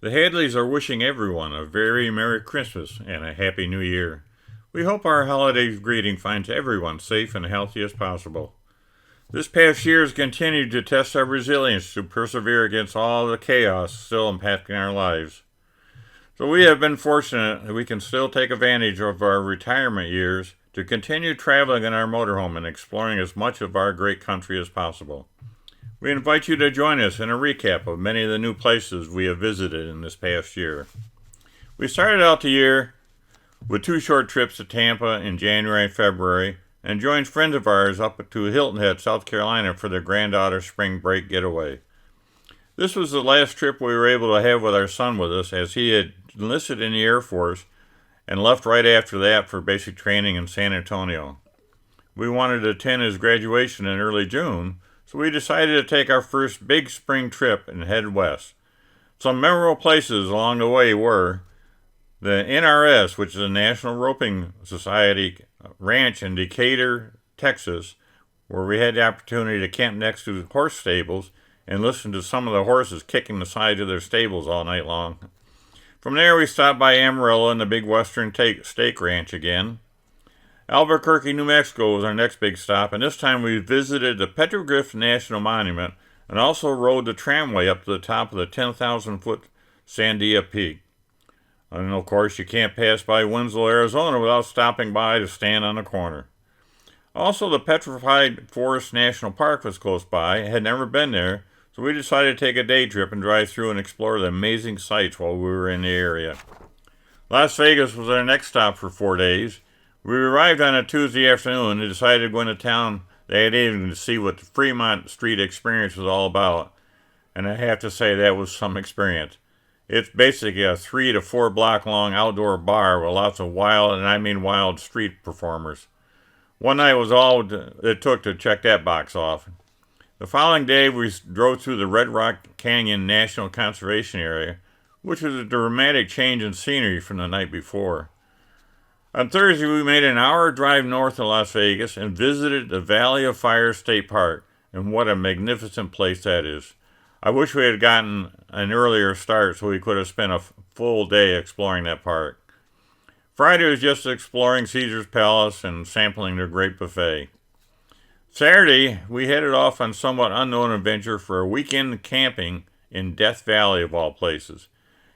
The Hadleys are wishing everyone a very Merry Christmas and a Happy New Year. We hope our holiday greeting finds everyone safe and healthy as possible. This past year has continued to test our resilience to persevere against all the chaos still impacting our lives. So we have been fortunate that we can still take advantage of our retirement years to continue traveling in our motorhome and exploring as much of our great country as possible. We invite you to join us in a recap of many of the new places we have visited in this past year. We started out the year with 2 short trips to Tampa in January and February, and joined friends of ours up to Hilton Head, South Carolina for their granddaughter's spring break getaway. This was the last trip we were able to have with our son with us, as he had enlisted in the Air Force and left right after that for basic training in San Antonio. We wanted to attend his graduation in early June, so we decided to take our first big spring trip and head west. Some memorable places along the way were the NRS, which is the National Roping Society ranch in Decatur, Texas, where we had the opportunity to camp next to horse stables and listen to some of the horses kicking the sides of their stables all night long. From there, we stopped by Amarillo and the Big Western Steak Ranch again. Albuquerque, New Mexico was our next big stop, and this time we visited the Petroglyph National Monument and also rode the tramway up to the top of the 10,000-foot Sandia Peak. And of course, you can't pass by Winslow, Arizona without stopping by to stand on the corner. Also, the Petrified Forest National Park was close by. I had never been there, so we decided to take a day trip and drive through and explore the amazing sights while we were in the area. Las Vegas was our next stop for 4 days. We arrived on a Tuesday afternoon and decided to go into town that evening to see what the Fremont Street experience was all about. And I have to say that was some experience. It's basically a 3 to 4 block long outdoor bar with lots of wild, and I mean wild, street performers. One night was all it took to check that box off. The following day we drove through the Red Rock Canyon National Conservation Area, which was a dramatic change in scenery from the night before. On Thursday, we made an hour drive north of Las Vegas and visited the Valley of Fire State Park, and what a magnificent place that is. I wish we had gotten an earlier start so we could have spent a full day exploring that park. Friday was just exploring Caesar's Palace and sampling their great buffet. Saturday, we headed off on somewhat unknown adventure for a weekend camping in Death Valley, of all places.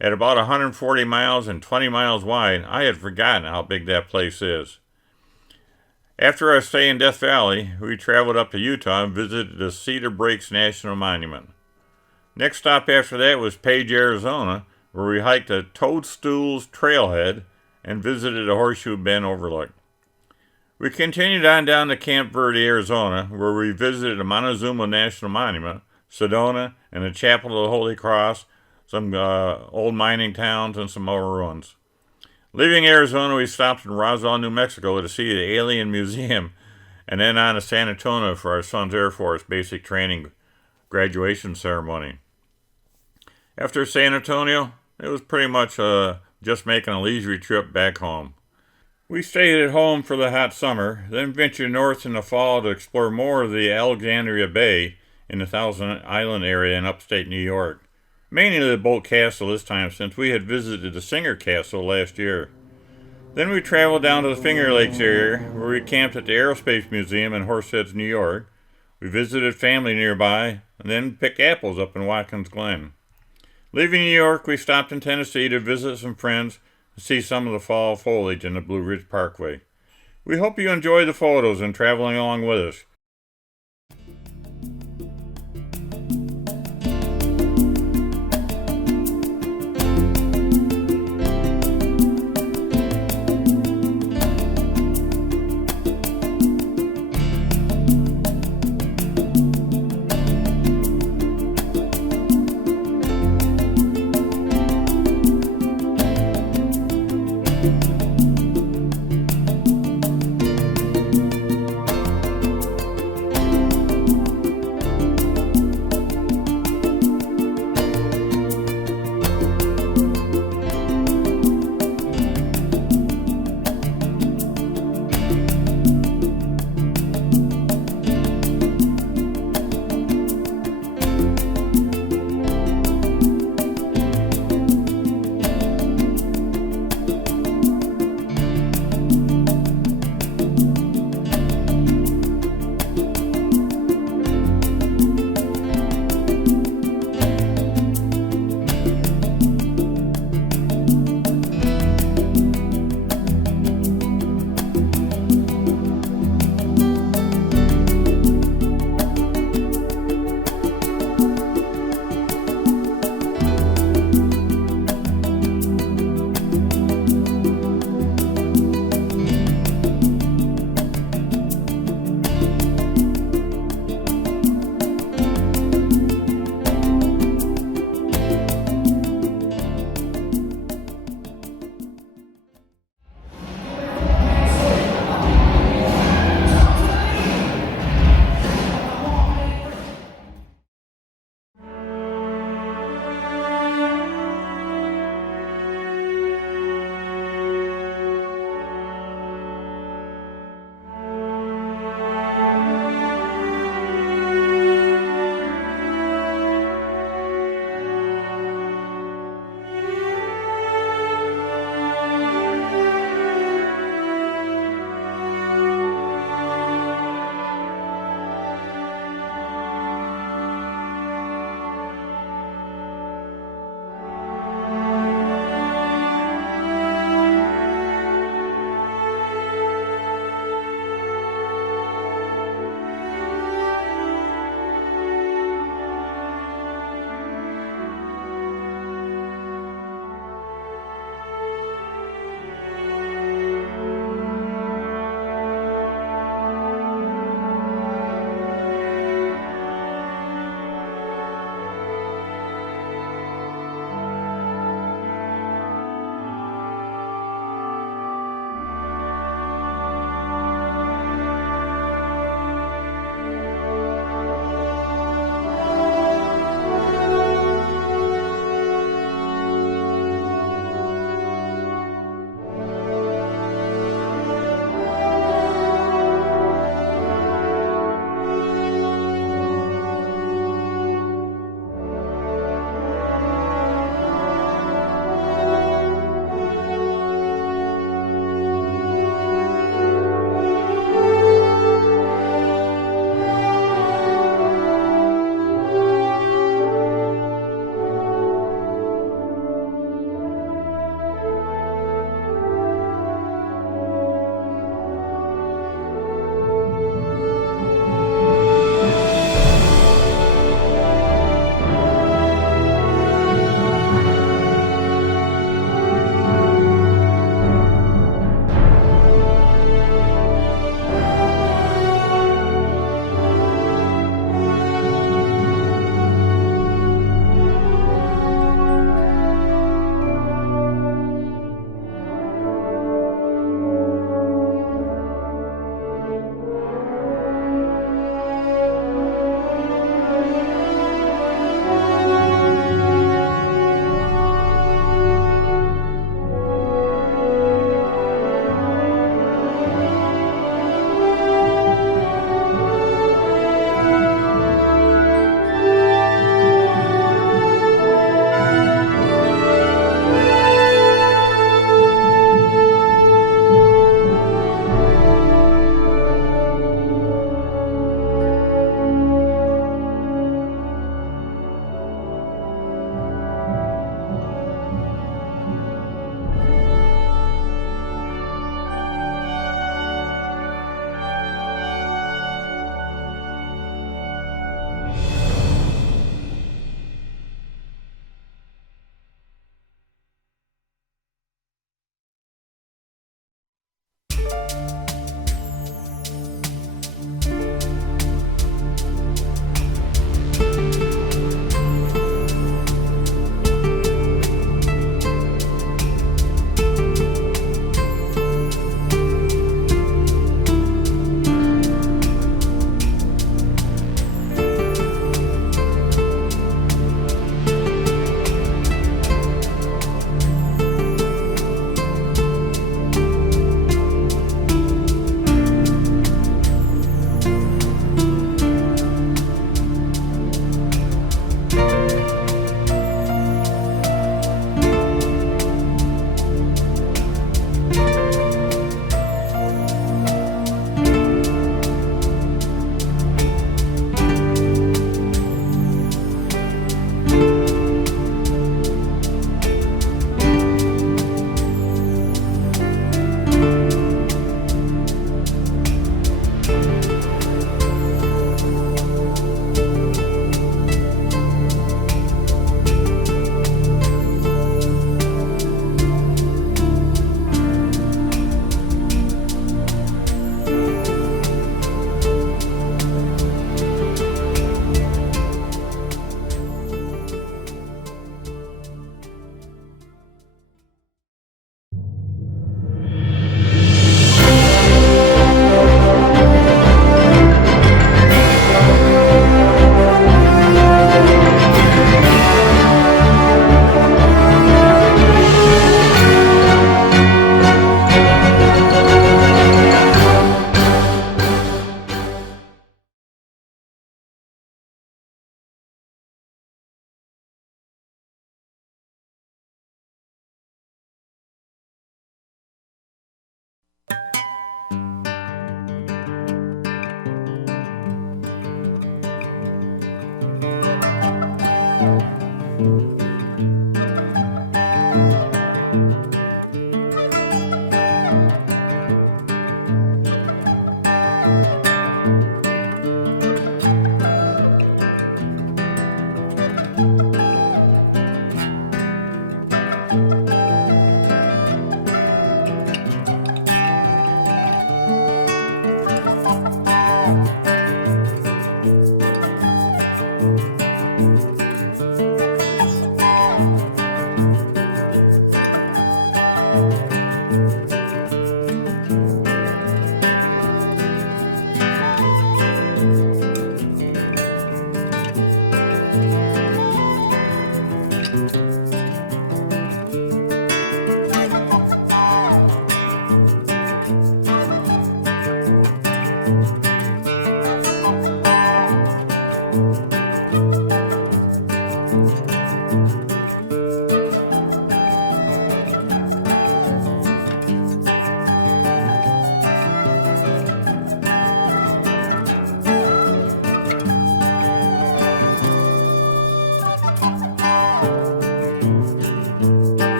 At about 140 miles and 20 miles wide, I had forgotten how big that place is. After our stay in Death Valley, we traveled up to Utah and visited the Cedar Breaks National Monument. Next stop after that was Page, Arizona, where we hiked the Toadstools Trailhead and visited a Horseshoe Bend overlook. We continued on down to Camp Verde, Arizona, where we visited the Montezuma National Monument, Sedona, and the Chapel of the Holy Cross, some old mining towns, and some more ruins. Leaving Arizona, we stopped in Roswell, New Mexico to see the Alien Museum, and then on to San Antonio for our son's Air Force basic training graduation ceremony. After San Antonio, it was pretty much just making a leisurely trip back home. We stayed at home for the hot summer, then ventured north in the fall to explore more of the Alexandria Bay in the Thousand Island area in upstate New York. Mainly the Boat Castle this time, since we had visited the Singer Castle last year. Then we traveled down to the Finger Lakes area, where we camped at the Aerospace Museum in Horseheads, New York. We visited family nearby, and then picked apples up in Watkins Glen. Leaving New York, we stopped in Tennessee to visit some friends and see some of the fall foliage in the Blue Ridge Parkway. We hope you enjoy the photos and traveling along with us.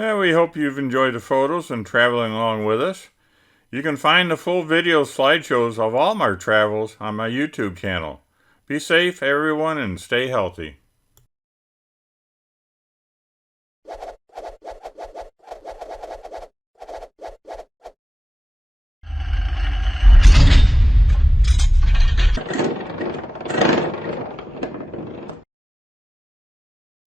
We hope you've enjoyed the photos and traveling along with us. You can find the full video slideshows of all my travels on my YouTube channel. Be safe, everyone, and stay healthy.